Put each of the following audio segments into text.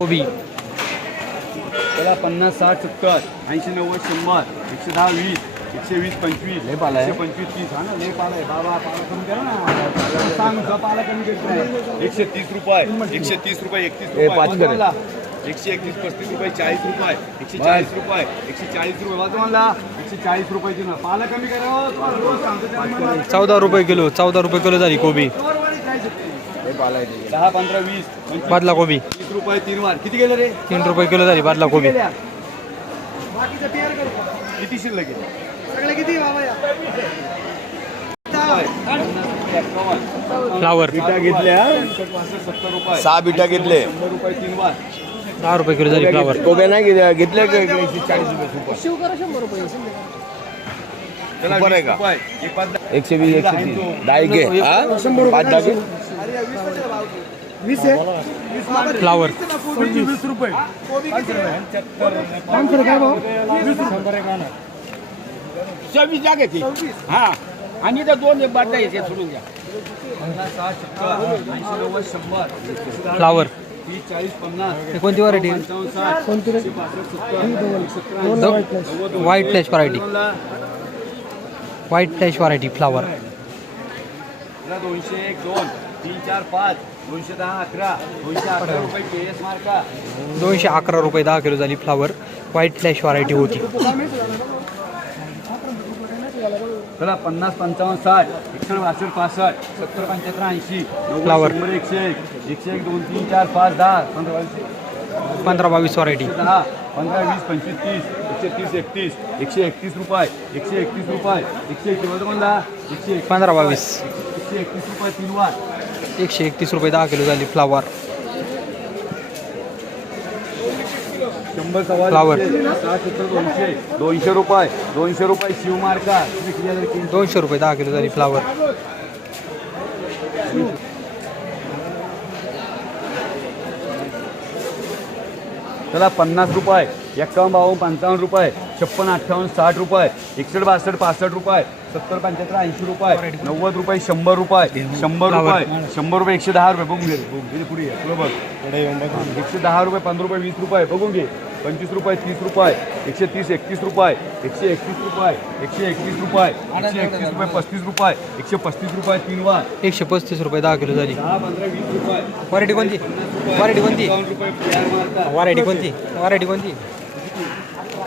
कोबी त्याला 50, 60, 70, 80, 90, 100, 110, 20, 120, 25, 125, 30. हा ना, लय पाला आहे बाबा, पाला कमी करा ना. सांग का पाला कमी करत 130 रुपये, 130 रुपये, 31 रुपये, 131, 35 रुपये, 40 रुपये, 140 रुपये, 140 रुपये वाजवा मला 140 रुपयाची ना पाला कमी करा. तुम्हाला रोज सांगतो त्यामुळे मला 14 रुपये किलो, 14 रुपये किलो झाली कोबी. 10, 15, 20, 25, बादला कोबी 30 रुपये 3 वार. किती गेलं रे? 3 रुपये किलो झाली बादला कोबी. बाकीचं पेअर करू. किती शिल्लक आहे? सगळे किती बाबा या? फ्लावर बिटा घेतल्या 70 रुपये. 6 बिटा घेतले. 100 रुपये 3 वार. 10 रुपये किलो झाली फ्लावर. कोब्या नाही घेतले 140 रुपये त्याला सुपर आहे 20 का? रुपये. एक पाच 120 130 डाय घे हा 5 घे. फ्लावर 20 रुपये. चवीस जागे ती हा आणि त्या दोन बाटल्या येते सोडून द्या. 50, 60, 70, 80, 90, 100, फ्लावर 30, 40, 50. हे कोणती variety? 55, 60, white flash variety. White flash variety flower 201, 2, 3, 4, 5, 210, 11, 211 रुपये PS मार्का. 211 रुपये 10 किलो झाली फ्लावर. व्हाईट फ्लॅश व्हरायटी होती. चला 50, 55, 60, 61, 62, 65, 70, 75, 80, 90, फ्लावर. 100, 101, 101, 2, 3, 4, 5, 10, 15, 15-22 व्हरायटी. 10, 15, 20, 25, 30, 130, 31, 131 रुपये, 131 रुपये, 131 म्हणला 131, 15-22 131 रुपये 3 वार. 131 रुपये 10 किलो झाली फ्लावर. 100 सवाल फ्लावर. 60, 70, 200, 200 रुपये, 200 रुपये शिव मार्का. 200 रुपये 10 किलो झाली फ्लावर. चला 50 रुपये, 51, 52, 55 रुपये, 56, 58, 60 रुपये, 61, 62, 65 रुपये, 70, 75, 80 रुपये, 90 रुपये, 100 रुपये, 100 रुपये, 100 रुपये, 110 रुपये. बघून घे पुढे ये, पुढे बघ. 110 रुपये, 15 रुपये, 20 रुपये. बघून घे. 25 रुपये, 30 रुपये, 130, 31 रुपये, 131 रुपये, 131 रुपये, 131 रुपये, 35 रुपये, 135 रुपये 3 वार. 135 रुपये 10 किलो झाली. 10, 15, 20 रुपये. व्हरायटी कोणती? व्हरायटी कोणती? 51 रुपये PR मारता. व्हरायटी कोणती? व्हरायटी कोणती?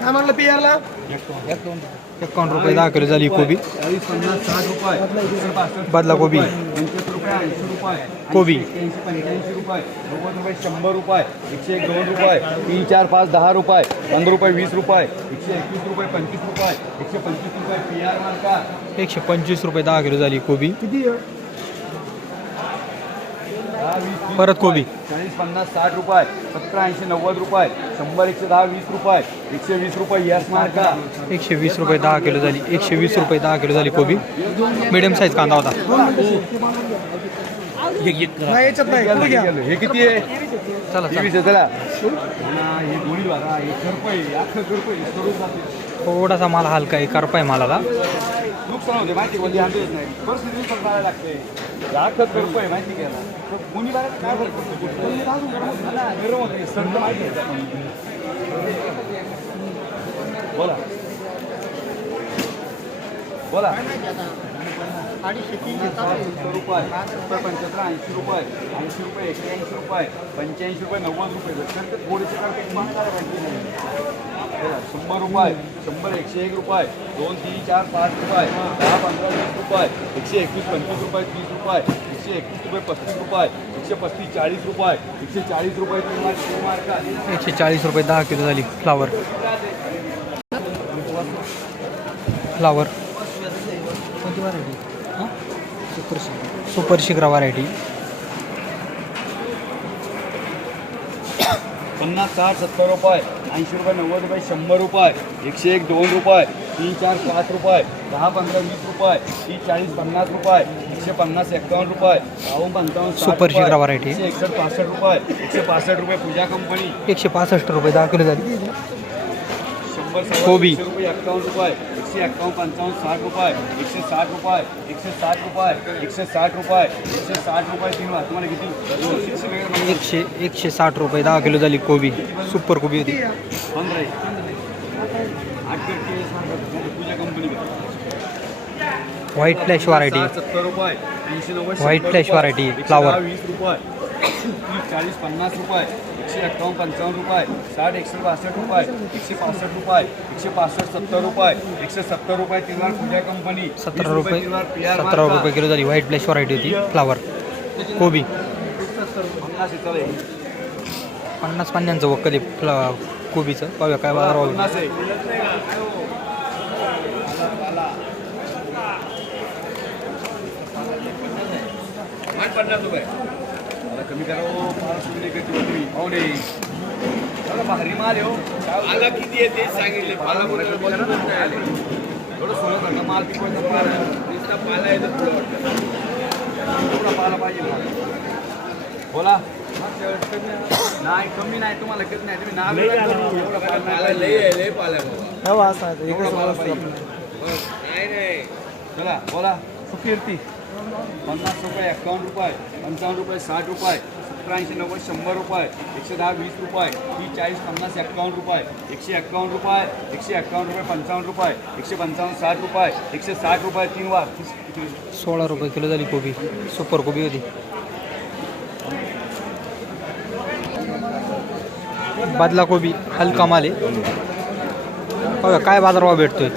काय म्हणलं PR ला? 51 रुपये 10 किलो झाली कोबी. 40, 50, 60 रुपये, 65, बादला कोबी. 25 रुपये, 80 रुपये, कोबी. 80, 85 रुपये, 90 रुपये, 100 रुपये, 101, 2 रुपये, 3, 4, 5, 10 रुपये, 15 रुपये, 20 रुपये, 121 रुपये, 25 रुपये, 125 रुपये PR मार्का. 125 रुपये 10 किलो झाली कोबी. 10, 20, परत कोबी. 40, 50, 60 रुपये, 70, 80, 90 रुपये, 100, 110, 20 रुपये, 120 रुपये यस मार्का. 120 रुपये 10 किलो झाली. 120 रुपये 10 किलो झाली कोबी. मीडियम साईज कांदा होता. हे किती आहे? चला चला. 23 आहे. चला हे गोळी बघा, हे करपय, अख्खं करपय, सोडून जाते. थोडासा माल हलका आहे, करपाय मालाला. नुकसान होते माहिती कोणती आणता येत नाही. परिस्थिती पण करायला लागते. अख्खं करपय माहिती घ्यायला. कोणी बाहेर काय फरक पडतो? गरम होते, सर्द माहिती आहे. बोला बोला. 70 रुपये, 70, 75, 80 रुपये, 80 रुपये, 81 रुपये, 85 रुपये, 90 रुपये. तर थोडेसे करते महागाला पाहिजे. 100 रुपये, 100, 101 रुपये, 2, 3, 4, 5 रुपये, 10, 15, 20 रुपये, 121, 25 रुपये, 30 रुपये, 121 रुपये, 35 रुपये, 135, 40 रुपये, 140 रुपये 3 मार्का. 140 रुपये 10 किलो झाली फ्लावर. फ्लावर कोणती व्हरायटी? सुपर शिग्रा व्हरायटी. 50, 60, 70 रुपये, 80 रुपये, 90 रुपये, 100 रुपये, 101, 2 रुपये, 3, 4, 5 रुपये, 10, 15, 20 रुपये, 30, 40, 50 रुपये, 150, 51 रुपये, 55, 60 सुपर शिग्रा व्हरायटी. 161, 65 रुपये, 165 रुपये पूजा कंपनी. 165 रुपये 10 किलो झाली. 100 कोबी. 51 रुपये 151 55 60 रुपये 160 रुपये 160 रुपये 160 रुपये 160 रुपये 3 वार तुम्हाला किती 160 रुपये 10 किलो झाली कोबी. सुपर कोबी होती. 15 8 पूजा कंपनी व्हाईट फ्लॅश व्हरायटी. 70 रुपये 80 90 व्हाईट फ्लॅश व्हरायटी फ्लावर. 20 रुपये 40 50 रुपये 151 55 रुपये 60 162 रुपये 165 रुपये 165 70 रुपये 170 रुपये 3 वार पूजा कंपनी. 17 रुपये 17 रुपये किलो झाली. व्हाईट फ्लॅश व्हरायटी होती फ्लावर. कोबी 50 पाण्याचं वक्कल आहे कोबीचं. पाहूया काय बाजार भाव आहे. 50 रुपये कमी करा भारी माल हो. आला किती येते सांगितले पाला थोडं सोनं करता माल पिकवायचा पाला पाला येतो पुढं वाटतं. एवढा पाला पाहिजे मला. बोला नाही कमी नाही तुम्हाला किती नाही तुम्ही नाव एवढा पाला पाला नाही लय आहे, लय पाला आहे बाबा. एवढा पाला पाहिजे. नाही नाही चला बोला सुकीर्ती 50 रुपये 51 रुपये 55 रुपये 60 रुपये 70 80 90 100 रुपये 110 20 रुपये 30 40 50 51 रुपये 151 रुपये 151 रुपये 55 रुपये 155 60 रुपये 160 रुपये 3 वार 16 रुपये किलो झाली कोबी. सुपर कोबी होती. बदला कोबी हलका माल आहे. बघा काय बाजारभाव भेटतोय.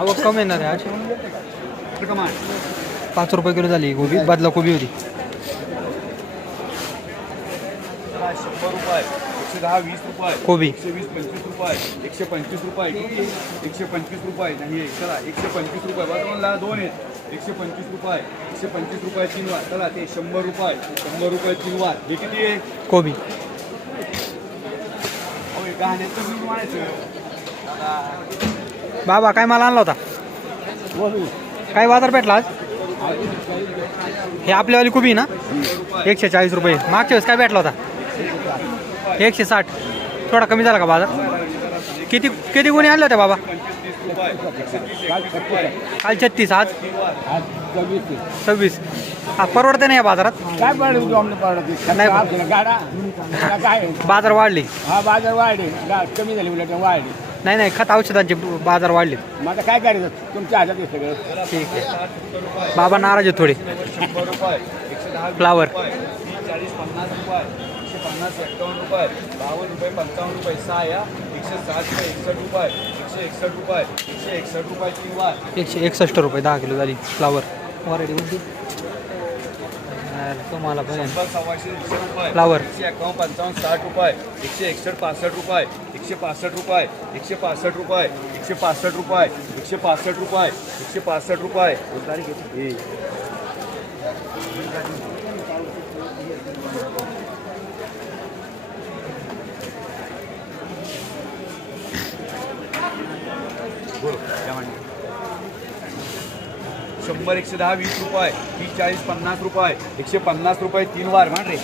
आवक कमी येणार आहे आज. कमान 5 रुपये किलो झाली कोबी. बदला कोबी होती. 100 रुपये 110 20 रुपये कोबी 120 25 रुपये 125 रुपये 125 रुपये नाही चला 125 रुपये बघा मला दोन आहेत 125 रुपये 125 रुपये 3 वार चला ते 100 रुपये 100 रुपये 3 वार हे किती आहे कोबी. गहाण्याचं बिल म्हणायचं बाबा काय माल आणला होता. काय बाजार भेटला आज. हे आपल्यावाली कोबी ना 140 रुपये. मागच्या वेळेस काय भेटला होता 160. थोडा कमी झाला का बाजार. किती किती गुन्हे आणले होते बाबा. काल 36 आज 26. हा परवडते नाही या बाजारात. काय पडलं नाही. गाडा काय बाजार वाढले. हा बाजार वाढले कमी झाली उलट वाढली. नाही नाही खत औषधांचे बाजार वाढले. मग आता काय करायचं तुमच्या हातात आहे सगळं. ठीक आहे. बाबा नाराज आहेत थोडे. 100 रुपये 110 फ्लावर 40 50 रुपये 150 51 रुपये 52 रुपये 55 रुपये 6 या 160 रुपये 61 रुपये 161 रुपये 161 रुपये 3 वार 161 रुपये 10 किलो झाली फ्लावर व्हरायटी कोणती. तुम्हाला पण 100 रुपये फ्लावर 151 55 60 रुपये 161 65 रुपये 165 रुपये 165 रुपये 165 रुपये 165 रुपये 165 रुपये शंभर 110 20 रुपये 30 40 50 रुपये 150 रुपये 3 वार मान रे